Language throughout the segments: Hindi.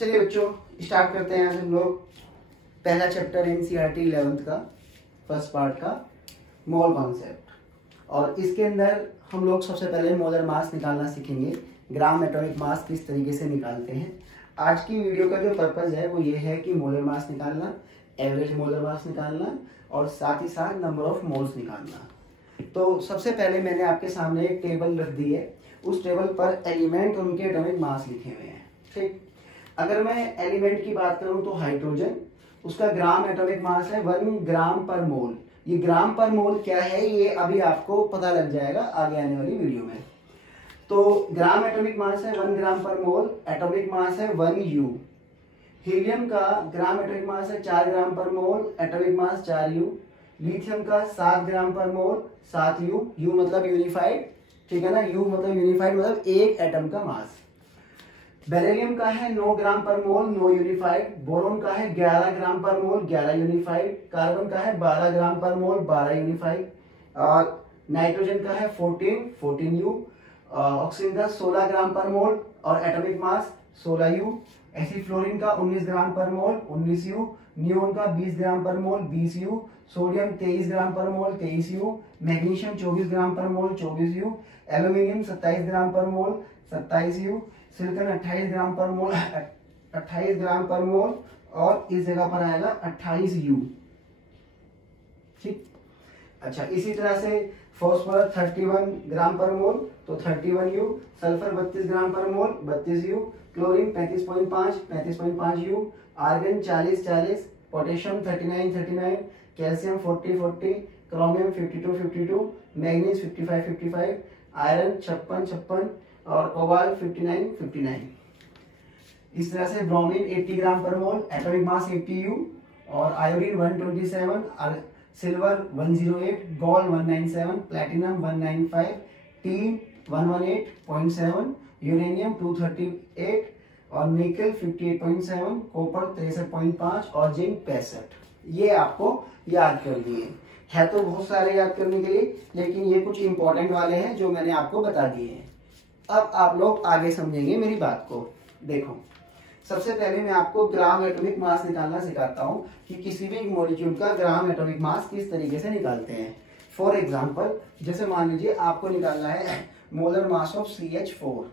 चलिए बच्चों स्टार्ट करते हैं आज हम लोग पहला चैप्टर एनसीईआरटी 11th का फर्स्ट पार्ट का मोल कॉन्सेप्ट। और इसके अंदर हम लोग सबसे पहले मोलर मास निकालना सीखेंगे, ग्राम एटॉमिक मास किस तरीके से निकालते हैं। आज की वीडियो का जो पर्पस है वो ये है कि मोलर मास निकालना, एवरेज मोलर मास निकालना और साथ ही साथ नंबर ऑफ मोल्स निकालना। तो सबसे पहले मैंने आपके सामने एक टेबल रख दी है, उस टेबल पर एलिमेंट और उनके एटॉमिक मास लिखे हुए हैं। ठीक, अगर मैं एलिमेंट की बात करूं तो हाइड्रोजन, उसका ग्राम एटॉमिक मास है 1 ग्राम पर मोल। ये ग्राम पर मोल क्या है ये अभी आपको पता लग जाएगा आगे आने वाली वीडियो में। तो ग्राम एटॉमिक मास है 1 ग्राम पर मोल, एटॉमिक मास है 1 U। हीलियम का ग्राम एटॉमिक मास है 4 ग्राम पर मोल, एटॉमिक मास 4 U। लिथियम का 7 ग्राम पर मोल, 7 U। U मतलब यूनिफाइड, ठीक है ना, U मतलब यूनिफाइड मतलब एक एटम का मास। बेरिलियम का है 9 ग्राम पर मोल, 9 यूनिफाइड। बोरोन का है 11 ग्राम पर मोल, 11 यूनिफाइड। कार्बन का है 12 ग्राम पर मोल, 12 यूनिफाइड। और नाइट्रोजन का है 14 U। ऑक्सीजन का 16 ग्राम पर मोल और एटॉमिक मास 16 U। ऐसी फ्लोरीन का 19 ग्राम पर मोल, 19 U। नियोन का 20 ग्राम पर मोल, 20 U। सोडियम 23 ग्राम पर मोल, 23 U। मैग्नीशियम 24 ग्राम पर मोल, 24 U। एल्यूमिनियम 27 ग्राम पर मोल, 27 U। सिलिकॉन 28 ग्राम पर मोल, 28 ग्राम पर मोल और इस जगह पर आएगा 28 U। ठीक, अच्छा इसी तरह से फॉस्फोरस 31 ग्राम पर मोल तो 31 U। Sulphur 32 gram per mole, 32 U। Chlorine 35.5 U। Argon 40, potassium 39, calcium 40, chromium 52, manganese 55, iron 56 और कोबाल्ट 59। इस तरह से ब्रोमीन 80 ग्राम पर मोल, एटॉमिक मास 80 U। और iodine 127, silver 108, gold 197, platinum 195, tin 118.7, uranium 238 और निकल 58.7, कॉपर 63.5 और जिंक 65। ये आपको याद करनी है तो बहुत सारे याद करने के लिए, लेकिन ये कुछ इंपॉर्टेंट वाले हैं जो मैंने आपको बता दिए हैं। अब आप लोग आगे समझेंगे मेरी बात को। देखो सबसे पहले मैं आपको ग्राम एटॉमिक मास निकालना सिखाता हूं कि किसी भी मॉलिक्यूल का ग्राम एटॉमिक मास किस तरीके से निकालते हैं। फॉर एग्जांपल जैसे मान लीजिए आपको निकालना है molar mass of CH4,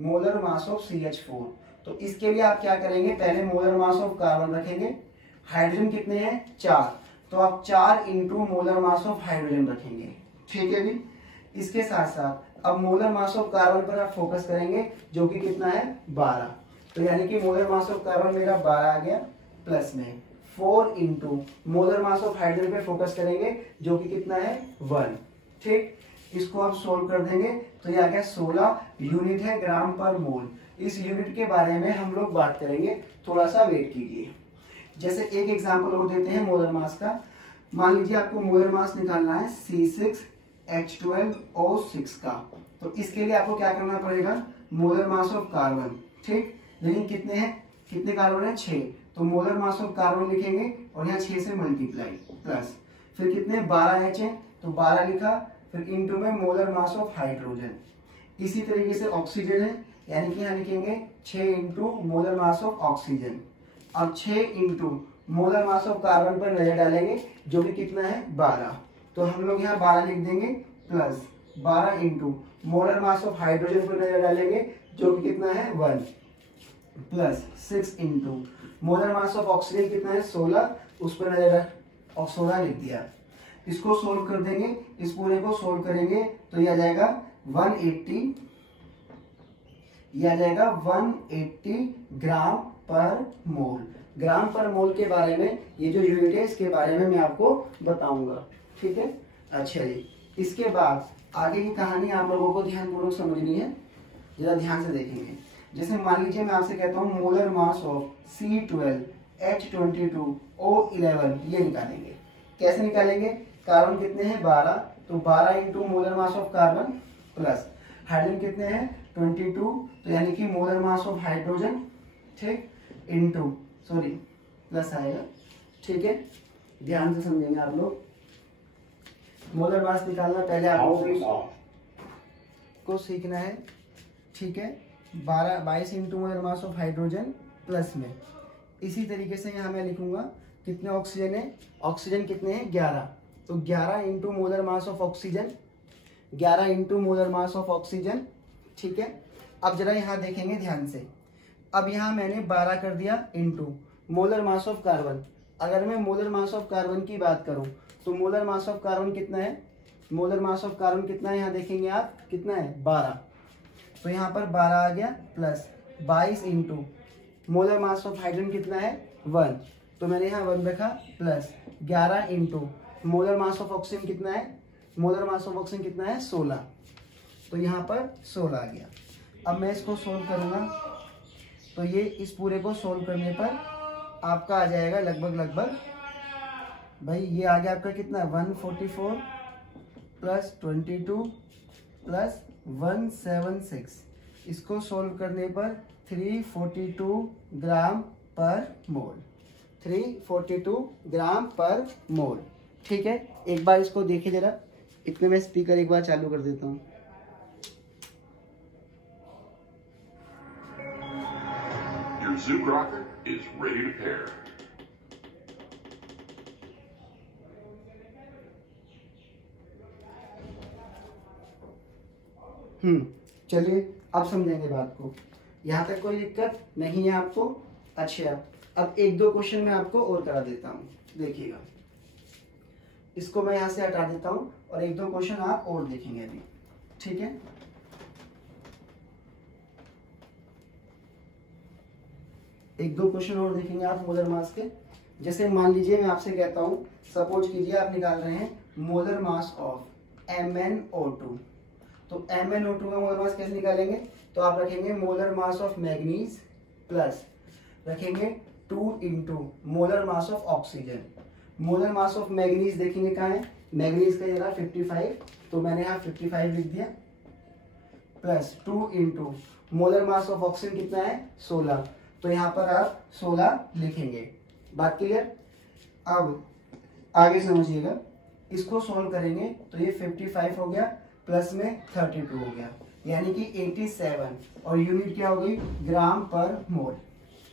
molar mass of CH4। तो इसके लिए आप क्या करेंगे, पहले मोलर मास ऑफ कार्बन रखेंगे। हाइड्रोजन कितने हैं 4, तो आप 4 into molar mass of hydrogen रखेंगे। ठीक है भी, इसके साथ साथ अब मोलर मास ऑफ कार्बन पर आप फोकस करेंगे जो कि कितना है 12। तो यानी कि मोलर मास ऑफ कार्बन मेरा 12 आ गया, प्लस में 4 into molar mass of hydrogen पे फोकस करेंगे जो कि कितना है 1। ठीक, इसको आप सोल्व कर देंगे तो ये आ गया 16 यूनिट है ग्राम पर मोल। इस यूनिट के बारे में हम लोग बात करेंगे, थोड़ा सा वेट कीजिए। जैसे एक एग्जाम्पल और देते हैं मोलर मास का। मान लीजिए आपको मोलर मास निकालना है C6H12O6 का, तो इसके लिए आपको क्या करना पड़ेगा, मोलर मास ऑफ कार्बन। ठीक, लेकिन कितने हैं, कितने कार्बन है 6, तो मोलर मास ऑफ कार्बन लिखेंगे और यहाँ 6 से मल्टीप्लाई प्लस फिर कितने 12 H है तो 12 लिखा, फिर इंटू में मोलर मास ऑफ हाइड्रोजन। इसी तरीके से ऑक्सीजन है, यानी कि यहाँ लिखेंगे 6 into molar mass of oxygen. अब 6 into molar mass of carbon पर नजर डालेंगे जो कि कितना है 12, तो हम लोग यहाँ 12 लिख देंगे plus 12 into molar mass of hydrogen पर नजर डालेंगे जो कि कितना है 1, plus 6 into molar mass of oxygen कितना है 16, उस पर नजर और 16 लिख दिया। इसको सोल्व कर देंगे, इस पूरे को सोल्व करेंगे तो यह आ जाएगा 180, यह आ जाएगा 180 ग्राम पर मोल। ग्राम पर मोल के बारे में ये जो यूनिट है इसके बारे में मैं आपको बताऊंगा। ठीक है, अच्छा जी, इसके बाद आगे की कहानी आप लोगों को ध्यानपूर्वक समझनी है, जरा ध्यान से देखेंगे। जैसे मान लीजिए मैं आपसे कहता हूँ मोलर मास ऑफ C12H22O11, ये निकालेंगे। कैसे निकालेंगे, कार्बन कितने हैं 12, तो 12 into molar mass of carbon plus hydrogen कितने हैं 22, तो यानी कि मोलर मास ऑफ हाइड्रोजन, ठीक, इंटू सॉरी प्लस आएगा। ठीक है, ध्यान से समझेंगे आप लोग। मोलर मास निकालना पहले आपको सीखना है। ठीक है, 22 into molar mass of hydrogen plus में। इसी तरीके से यहाँ मैं लिखूंगा कितने ऑक्सीजन है, ऑक्सीजन कितने हैं 11, तो 11 into molar mass of oxygen, 11 into molar mass of oxygen. ठीक है, अब जरा यहाँ देखेंगे ध्यान से, अब यहाँ मैंने 12 कर दिया into molar mass of carbon. अगर मैं मोलर मास ऑफ कार्बन की बात करूं तो मोलर मास ऑफ कार्बन कितना है, मोलर मास ऑफ कार्बन कितना है यहाँ देखेंगे आप, कितना है 12, तो यहाँ पर 12 आ गया plus 22 into molar mass of hydrogen कितना है 1, तो मैंने यहाँ 1 रखा plus 11 into molar mass of oxygen कितना है, मोलर मास ऑफ ऑक्सीजन कितना है 16, तो यहाँ पर 16 आ गया। अब मैं इसको सोल्व करूँगा तो ये इस पूरे को सोल्व करने पर आपका आ जाएगा लगभग भाई ये आ गया आपका कितना 144 प्लस 22 प्लस 176, इसको सोल्व करने पर 342 ग्राम पर मोल, 342 ग्राम पर मोल। ठीक है, एक बार इसको देखिए जरा, इतने में स्पीकर एक बार चालू कर देता हूँ। Your Zoom rocker is ready to pair. चलिए अब समझेंगे बात को, यहाँ तक कोई दिक्कत नहीं है आपको। अच्छा, अब एक दो क्वेश्चन मैं आपको और करा देता हूँ, देखिएगा, इसको मैं यहाँ से हटा देता हूँ और एक दो क्वेश्चन आप और देखेंगे अभी। ठीक है, एक दो क्वेश्चन और देखेंगे आप मोलर मास के। जैसे मान लीजिए मैं आपसे कहता हूँ, सपोज कीजिए आप निकाल रहे हैं मोलर मास ऑफ MnO2, तो MnO2 का मोलर मास कैसे निकालेंगे, तो आप रखेंगे molar mass of manganese plus रखेंगे 2 into molar mass of oxygen. Molar mass of manganese देखेंगे कहाँ है, मैग्नीज का जरा 55, तो मैंने यहाँ 55 लिख दिया plus 2 into molar mass of oxygen कितना है 16, तो यहाँ पर आप 16 लिखेंगे। बात क्लियर। अब आगे समझिएगा, इसको सॉल्व करेंगे तो ये 55 हो गया प्लस में 32 हो गया, यानी कि 87, और यूनिट क्या हो गई ग्राम पर मोल।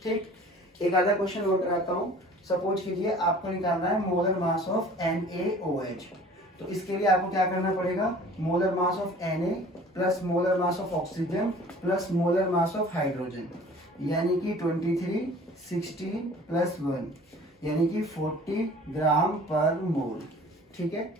ठीक, एक आधा क्वेश्चन और कराता हूँ। सपोज कीजिए आपको निकालना है मोलर मास ऑफ NaOH, तो इसके लिए आपको क्या करना पड़ेगा, molar mass of Na plus molar mass of oxygen plus molar mass of hydrogen, यानी कि 23, 16 प्लस 1, यानी कि 40 ग्राम पर मोल। ठीक है,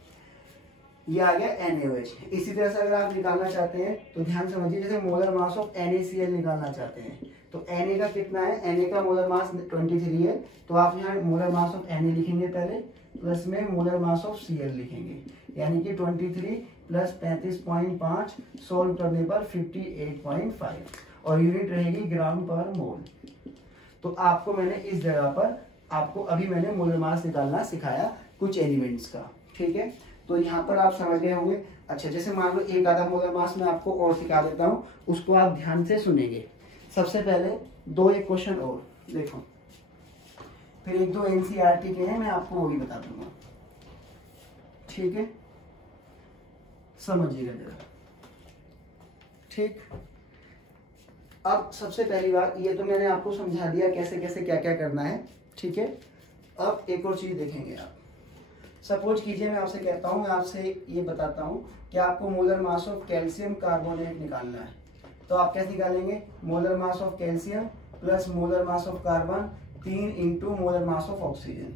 ये आ गया NaOH। इसी तरह से अगर आप निकालना चाहते हैं तो ध्यान समझिए, जैसे मोलर मास ऑफ NaCl निकालना चाहते हैं तो Na का कितना है, Na का मोलर मास 23 है, तो आप यहाँ मोलर मास ऑफ Na लिखेंगे पहले, प्लस में मोलर मास ऑफ Cl लिखेंगे, यानी कि 23 प्लस 35.5, सोल्व करने पर 58.5, और यूनिट रहेगी ग्राम पर मोल। तो आपको मैंने इस जगह पर आपको अभी मैंने मोलर मास निकालना सिखाया कुछ एलिमेंट्स का। ठीक है, तो यहाँ पर आप समझ गए होंगे। अच्छा, जैसे मान लो एक आधा मोलर मास मैं आपको और सिखा देता हूँ, उसको आप ध्यान से सुनेंगे। सबसे पहले एक क्वेश्चन और देखो, फिर एक दो NCERT के हैं, मैं आपको वो भी बता दूंगा। ठीक है, समझिएगा जरा। ठीक, अब सबसे पहली बात, ये तो मैंने आपको समझा दिया कैसे कैसे क्या क्या करना है। ठीक है, अब एक और चीज देखेंगे आप। सपोज कीजिए मैं आपसे कहता हूँ, मैं आपसे ये बताता हूँ कि आपको molar mass of calcium carbonate निकालना है, तो आप कैसे निकालेंगे, molar mass of calcium plus molar mass of carbon 3 into molar mass of oxygen,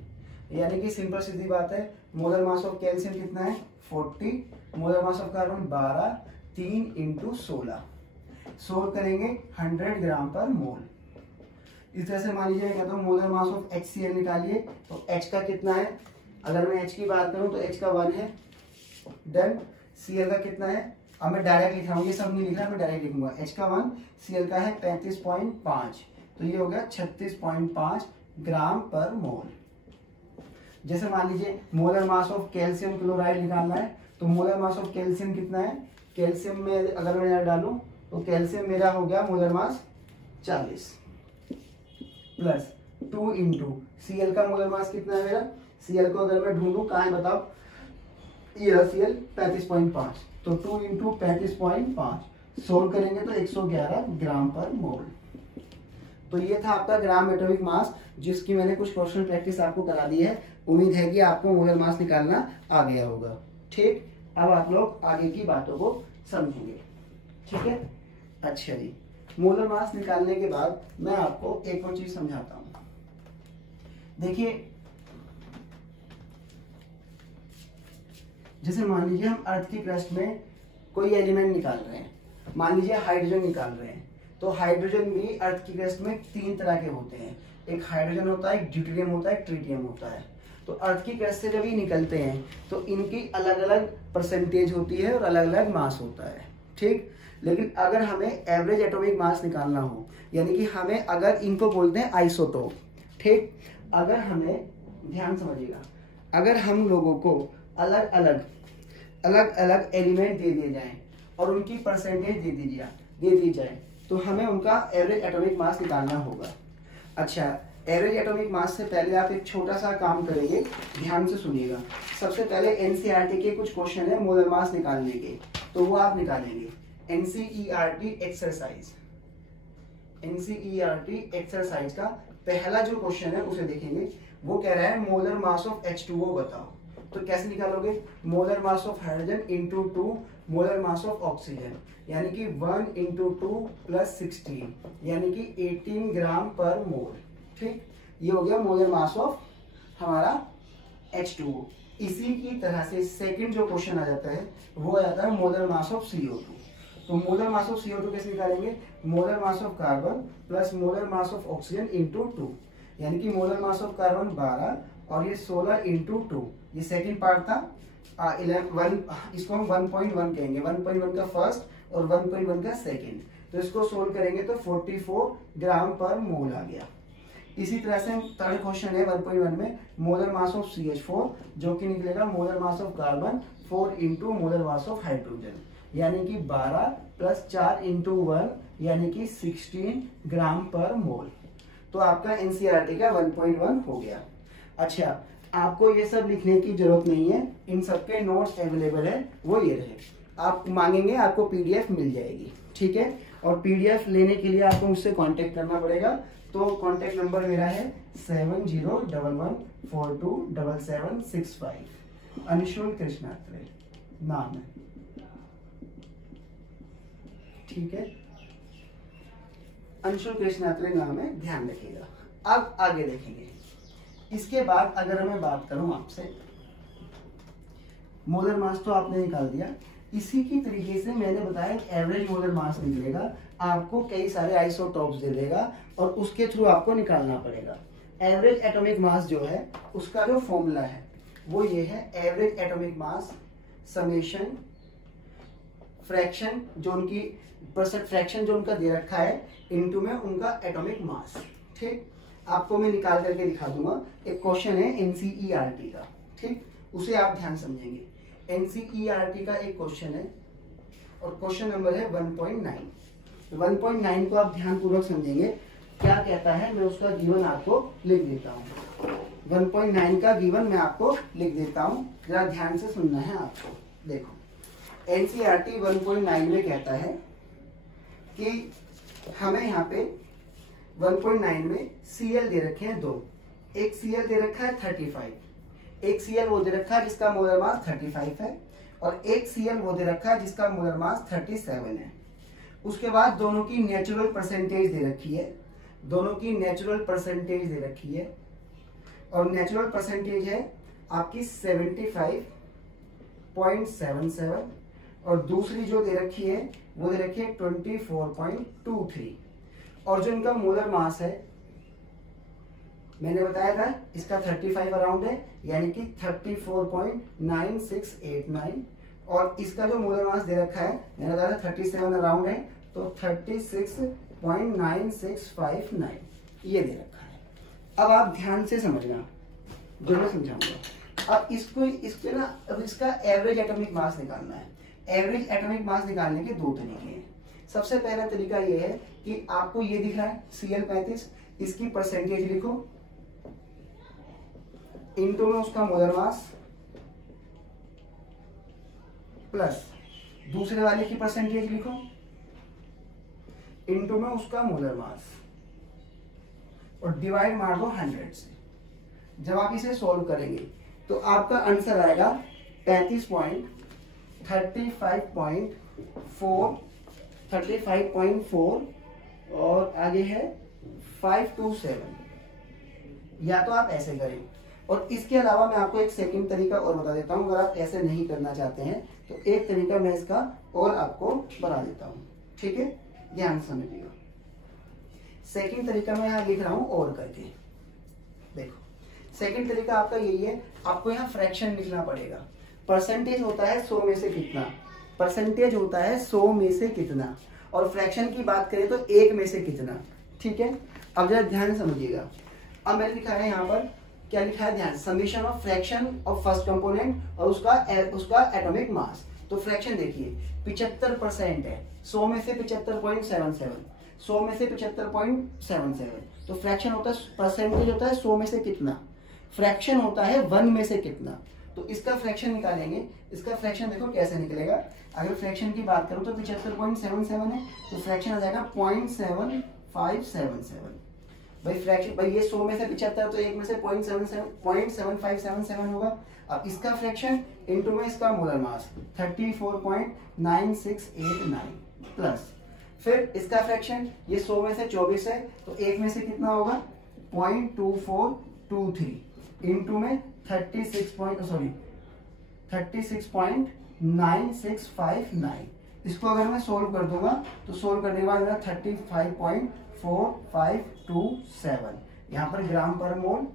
यानी कि सिंपल सीधी बात है, मोलर मास ऑफ कैल्शियम कितना है 40, molar mass of carbon 12, 3 into 16, solve करेंगे 100 ग्राम पर मोल। इस तरह से मान लीजिए मैं कहता हूँ मोलर मास ऑफ HCl निकालिए, तो H का कितना है, अगर मैं H की बात करूं तो H का 1 है, देन Cl का कितना है, अब मैं डायरेक्ट लिख रहा हूँ, ये सब नहीं लिख रहा, मैं डायरेक्ट लिखूंगा। H का 1, Cl का है 35.5, तो ये हो गया 36.5 ग्राम पर मोल। जैसे मान लीजिए molar mass of calcium chloride निकालना है, तो मोलर मास ऑफ कैल्शियम कितना है, कैल्शियम में अगर मैं यहाँ डालूं तो कैल्शियम मेरा हो गया molar mass 40 plus 2 into Cl का मोलर मास कितना है मेरा, Cl को अगर मैं ढूंढूं कहाँ है बताओ, ये Cl 35.5, तो 2 इंटू 35.5, सोल्व करेंगे तो 111 ग्राम पर मोल। तो ये था आपका ग्राम एटॉमिक मास, जिसकी मैंने कुछ क्वेश्चन प्रैक्टिस आपको करा दी है। उम्मीद है कि आपको मोलर मास निकालना आ गया होगा। ठीक, अब आप लोग आगे की बातों को समझेंगे। ठीक है, अच्छा जी, मोलर मास निकालने के बाद मैं आपको एक और चीज समझाता हूं। देखिए, जैसे मान लीजिए हम अर्थ की क्रस्ट में कोई एलिमेंट निकाल रहे हैं, मान लीजिए हाइड्रोजन निकाल रहे हैं। तो हाइड्रोजन भी अर्थ की क्रस्ट में 3 तरह के होते हैं, एक हाइड्रोजन होता है, एक ड्यूटेरियम होता है, एक ट्रिटियम होता है। तो अर्थ की क्रस्ट से जब ये निकलते हैं तो इनकी अलग अलग परसेंटेज होती है और अलग अलग मास होता है। ठीक, लेकिन अगर हमें एवरेज एटॉमिक मास निकालना हो, यानी कि हमें अगर इनको बोलते हैं आइसोटोप। ठीक, अगर हमें, ध्यान समझिएगा, अगर हम लोगों को अलग अलग एलिमेंट दे दिए जाएं और उनकी परसेंटेज दे दी जाए तो हमें उनका एवरेज एटॉमिक मास निकालना होगा। अच्छा, एवरेज एटॉमिक मास से पहले आप एक छोटा सा काम करेंगे, ध्यान से सुनिएगा। सबसे पहले एनसीईआरटी के कुछ क्वेश्चन है मोलर मास निकालने के, तो वो आप निकालेंगे। एनसीईआरटी एक्सरसाइज का पहला जो क्वेश्चन है उसे देखेंगे। वो कह रहा है मोलर मास ऑफ H2O बताओ। तो कैसे निकालोगे? Molar mass of hydrogen into 2 molar mass of oxygen, यानी कि 1 इंटू 2 प्लस 16, यानी कि 18 ग्राम पर मोल। ठीक, ये हो गया मोलर मास ऑफ हमारा H2O। इसी की तरह से सेकंड जो क्वेश्चन आ जाता है वो आ जाता है मोलर मास ऑफ CO2। तो मोलर मास ऑफ CO2 कैसे निकालेंगे? Molar mass of carbon plus molar mass of oxygen into 2, यानी कि मोलर मास ऑफ कार्बन 12 और ये 16 इंटू 2, ये सेकेंड पार्ट था। 11, इसको हम 1.1 कहेंगे, 1.1 का फर्स्ट और 1.1 का सेकेंड। तो इसको सोल्व करेंगे तो 44 ग्राम पर मोल आ गया। इसी तरह से थर्ड क्वेश्चन है 1.1 में मोलर मास ऑफ CH4, जो कि निकलेगा molar mass of carbon 4 into molar mass of hydrogen, यानी कि 12 प्लस 4 इंटू 1, यानी कि 16 ग्राम पर मोल। तो आपका एनसीईआरटी का 1.1 हो गया। अच्छा, आपको ये सब लिखने की जरूरत नहीं है, इन सबके नोट्स अवेलेबल है, वो ये रहे। आप मांगेंगे आपको पीडीएफ मिल जाएगी। ठीक है, और पीडीएफ लेने के लिए आपको मुझसे कांटेक्ट करना पड़ेगा। तो कांटेक्ट नंबर मेरा है 7011427765। अंशुल कृष्णात्रे नाम है। ठीक है, अंशुल कृष्णात्रे नाम है, ध्यान रखिएगा। अब आगे देखेंगे। इसके बाद अगर मैं बात करूं आपसे, मोलर मास तो आपने निकाल दिया। इसी की तरीके से मैंने बताया एवरेज मोलर मास निकलेगा, आपको कई सारे आइसोटॉप्स दे देगा और उसके थ्रू आपको निकालना पड़ेगा। एवरेज एटॉमिक मास जो है उसका जो फॉर्मूला है वो ये है, average atomic mass summation fraction जो उनकी फ्रैक्शन जो उनका दे रखा है इनटू में उनका एटॉमिक मास। ठीक, आपको मैं निकाल करके दिखा दूंगा। एक क्वेश्चन है एनसीईआरटी का, ठीक, उसे आप ध्यान समझेंगे। एनसीईआरटी का एक क्वेश्चन है और क्वेश्चन नंबर है 1.9। 1.9 को आप ध्यान पूर्वक समझेंगे क्या कहता है, मैं उसका गिवन आपको लिख देता हूँ। 1.9 का गिवन मैं आपको लिख देता हूँ, जरा ध्यान से सुनना है आपको। देखो, एनसीईआरटी 1.9 में कहता है कि हमें यहाँ पे 1.9 में Cl दे रखे हैं 2, एक Cl दे रखा है 35, एक Cl वो दे रखा है जिसका मोलर मास 35 है और एक Cl वो दे रखा है जिसका मोलर मास 37 है। उसके बाद दोनों की नेचुरल परसेंटेज दे रखी है, दोनों की नेचुरल परसेंटेज दे रखी है और नेचुरल परसेंटेज है आपकी 75.77 और दूसरी जो दे रखी है वो दे रखी है 24.23 और जो इनका मोलर मास है मैंने बताया था इसका 35 अराउंड है, यानी कि 34.9689 और इसका जो मोलर मास दे रखा है मैंने बताया था 37 अराउंड है, तो 36.9659 ये दे रखा है। अब आप ध्यान से समझना जो मैं समझाऊंगा। अब इसको ना, अब इसका एवरेज एटॉमिक मास निकालना है। एवरेज एटॉमिक मास निकालने के दो तरीके हैं। सबसे पहला तरीका ये है कि आपको ये दिख रहा है Cl35, इसकी परसेंटेज लिखो इनटू में उसका मोलर मास प्लस दूसरे वाले की परसेंटेज लिखो इनटू में उसका मोलर मास और डिवाइड मार दो 100 से। जब आप इसे सॉल्व करेंगे तो आपका आंसर आएगा 35.4 और आगे है 527। या तो आप ऐसे करें, और इसके अलावा मैं आपको एक सेकंड तरीका और बता देता हूं। अगर आप ऐसे नहीं करना चाहते हैं तो एक तरीका मैं इसका और आपको बता देता हूं, ठीक है, ध्यान से समझिएगा। सेकंड तरीका मैं यहाँ लिख रहा हूं और करके। देखो सेकंड तरीका आपका यही है, आपको यहाँ फ्रैक्शन लिखना पड़ेगा। परसेंटेज होता है 100 में से कितना, परसेंटेज होता है 100 में से कितना, और फ्रैक्शन की बात करें तो 1 में से कितना, ठीक है। अब जरा ध्यान से समझिएगा। अब मैंने लिखा है यहाँ पर, क्या लिखा है, ध्यान, summation of fraction of first component और उसका एटॉमिक मास। तो फ्रैक्शन देखिए 75% है, 100 में से 75.77, 100 में से 75.77। तो फ्रैक्शन होता है, परसेंटेज होता है 100 में से कितना, फ्रैक्शन होता है 1 में से कितना। तो इसका फ्रैक्शन निकालेंगे। इसका फ्रैक्शन देखो कैसे निकलेगा। अगर फ्रैक्शन की बात करूं तो 75.77 है, तो फ्रैक्शन आ जाएगा 0.7577। भाई फ्रैक्शन, भाई ये 100 में से 75, तो 1 में से 0.7577 होगा। अब इसका फ्रैक्शन इनटू में इसका मोलर मास 34.9689 प्लस, फिर इसका फ्रैक्शन, ये 100 में से 24 है, तो 1 में से कितना होगा 0.2423 इनटू में 36.9659। इसको अगर मैं सोल्व कर दूंगा तो सोल्व करने के बाद मेरा 35.4527 यहाँ पर ग्राम पर मोल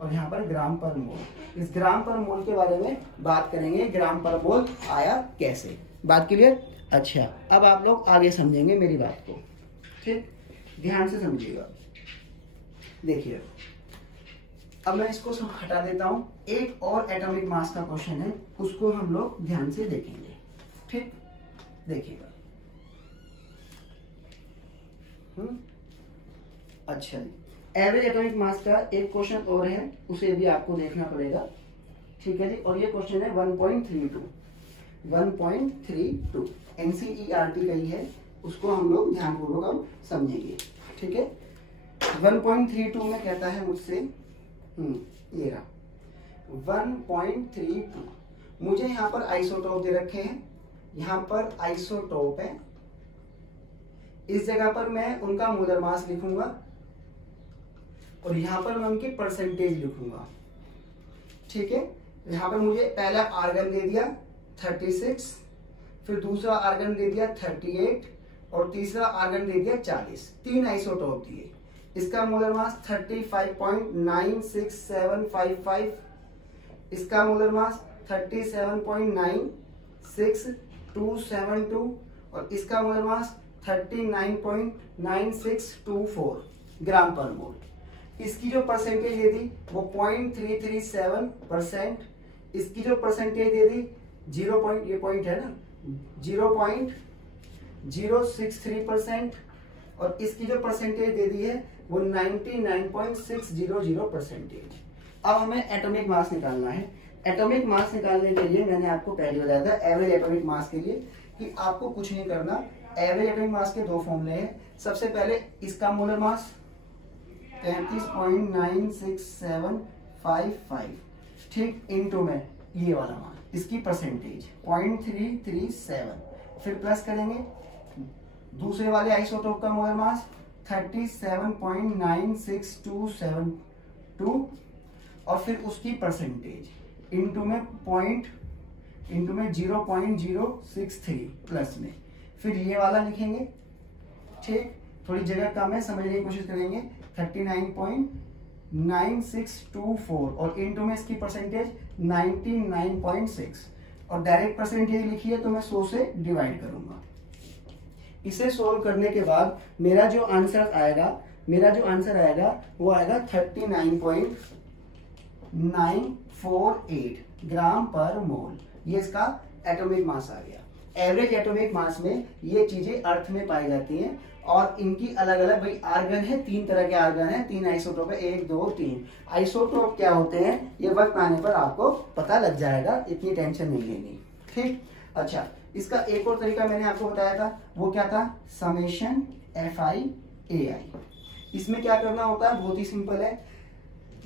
और यहाँ पर ग्राम पर मोल। इस ग्राम पर मोल के बारे में बात करेंगे, ग्राम पर मोल आया कैसे। बात क्लियर? अच्छा, अब आप लोग आगे समझेंगे मेरी बात को, ठीक, ध्यान से समझिएगा। देखिए अब मैं इसको सब हटा देता हूं। एक और एटॉमिक मास का क्वेश्चन है, उसको हम लोग ध्यान से देखेंगे, ठीक, देखिएगा। अच्छा, एवरेज एटॉमिक मास का एक क्वेश्चन और है, उसे भी आपको देखना पड़ेगा, ठीक है जी। और ये क्वेश्चन है 1.32 एनसीईआरटी का ही है, उसको हम लोग ध्यानपूर्वक अब समझेंगे, ठीक है। 1.32 में कहता है मुझसे, ये रहा 1.32। मुझे यहाँ पर आइसोटोप दे रखे हैं, यहाँ पर आइसोटोप है, इस जगह पर मैं उनका मोलर मास लिखूंगा और यहाँ पर मैं उनकी परसेंटेज लिखूंगा, ठीक है। यहाँ पर मुझे पहला आर्गन दे दिया 36, फिर दूसरा आर्गन दे दिया 38 और तीसरा आर्गन दे दिया 40। 3 आइसोटोप दिए। इसका मोलर मास 35.96755, इसका मोलर मास 37.96272 और इसका मोलर मास 39.9624 ग्राम पर मोल। इसकी जो परसेंटेज दे दी वो 0.337%, इसकी जो परसेंटेज दे दी 0. ये पॉइंट है ना, 0.063% और इसकी जो परसेंटेज दे दी है वो 99.600%। अब हमें एटॉमिक मास निकालना है। एटॉमिक मास निकालने के लिए मैंने आपको पहले बताया था एवरेज एटॉमिक मास के लिए कि आपको कुछ नहीं करना। एवरेज एटॉमिक मास के 2 फॉर्मूले हैं। सबसे पहले इसका मोलर मास 33.96755, ठीक, इनटू में ये वाला मान, इसकी परसेंटेज 0.337, फिर प्लस करेंगे दूसरे वाले आइसोटोप का मोलर मास 37.96272 और फिर उसकी परसेंटेज इनटू में 0.063 प्लस में, फिर ये वाला लिखेंगे, ठीक, थोड़ी जगह कम है, समझने की कोशिश करेंगे। 39.9624 और इनटू में इसकी परसेंटेज 99.6 और डायरेक्ट परसेंटेज लिखी है तो मैं 100 से डिवाइड करूंगा। इसे सोल्व करने के बाद मेरा जो आंसर आएगा वो आएगा 39.948 ग्राम पर मोल। ये इसका एटॉमिक मास आ गया। एवरेज एटॉमिक मास में ये चीजें अर्थ में पाई जाती हैं और इनकी अलग अलग, भाई आर्गन है, 3 तरह के आर्गन है, 3 आइसोटोप है, 1 2 3। आइसोटोप क्या होते हैं ये वक्त आने पर आपको पता लग जाएगा, इतनी टेंशन नहीं लेनी, ठीक। अच्छा, इसका एक और तरीका मैंने आपको बताया था, वो क्या था, समेशन FiAi। इसमें क्या करना होता है, बहुत ही सिंपल है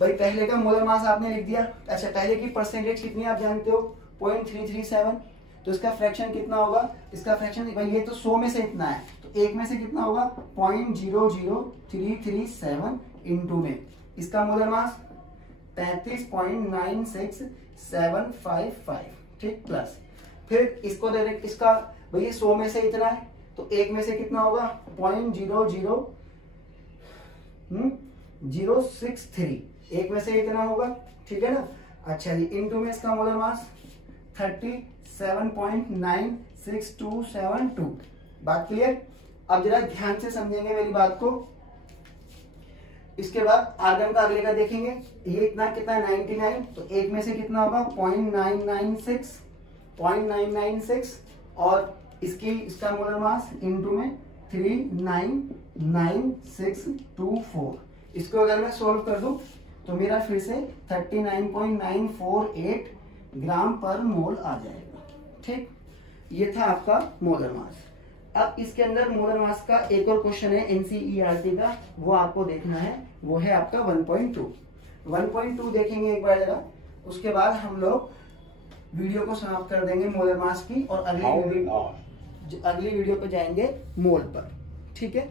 भाई। पहले का मोलर मास आपने लिख दिया। अच्छा, पहले की परसेंटेज कितनी आप जानते हो, 0.337। तो इसका फ्रैक्शन कितना होगा, इसका फ्रैक्शन भाई ये तो 100 में से इतना है, तो 1 में से कितना होगा 0.00337 इंटू में इसका मोलर मास 35.96755, ठीक, प्लस फिर इसको डायरेक्ट इसका भाई ये 100 में से इतना है, तो 1 में से कितना होगा 0.00063, 1 में से इतना होगा, ठीक है ना। अच्छा जी, इंटू में इसका मोलर मास 37.96272। बात क्लियर। अब जरा ध्यान से समझेंगे मेरी बात को। इसके बाद आर्गन का अगले का देखेंगे। ये इतना कितना 99, तो 1 में से कितना होगा 0.996 और इसका मोलर मास इंटू में 399624। इसको अगर मैं सोल्व कर दूं तो मेरा फिर से 39.948 ग्राम पर मोल आ जाएगा, ठीक। ये था आपका मोलर मास। अब इसके अंदर मोलर मास का एक और क्वेश्चन है एनसीईआरटी का, वो आपको देखना है, वो है आपका 1.2 देखेंगे एक बार जरा। उसके बाद हम लोग वीडियो को समाप्त कर देंगे मोलर मास की और अगली वीडियो पे जाएंगे मोल पर, ठीक है।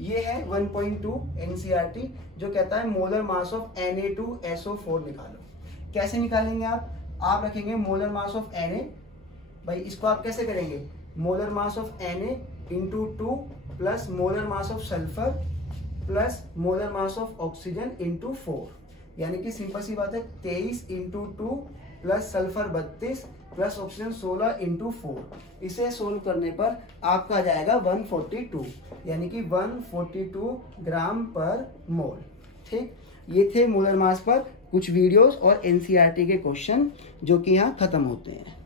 ये है 1.2 एनसीईआरटी जो कहता है मोलर मास ऑफ Na2SO4 निकालो। कैसे निकालेंगे आप रखेंगे मोलर मास ऑफ Na, भाई इसको आप कैसे करेंगे, molar mass of Na into 2 plus molar mass of sulphur plus molar mass of oxygen into 4, यानी कि सिंपल सी बात है 23 into 2 plus sulphur 32 plus oxygen 16 into 4। इसे सोल्व करने पर आपका आ जाएगा 142, यानी कि 142 ग्राम पर मोल, ठीक। ये थे मोलर मास पर कुछ वीडियोस और एनसीईआरटी के क्वेश्चन जो कि यहाँ खत्म होते हैं।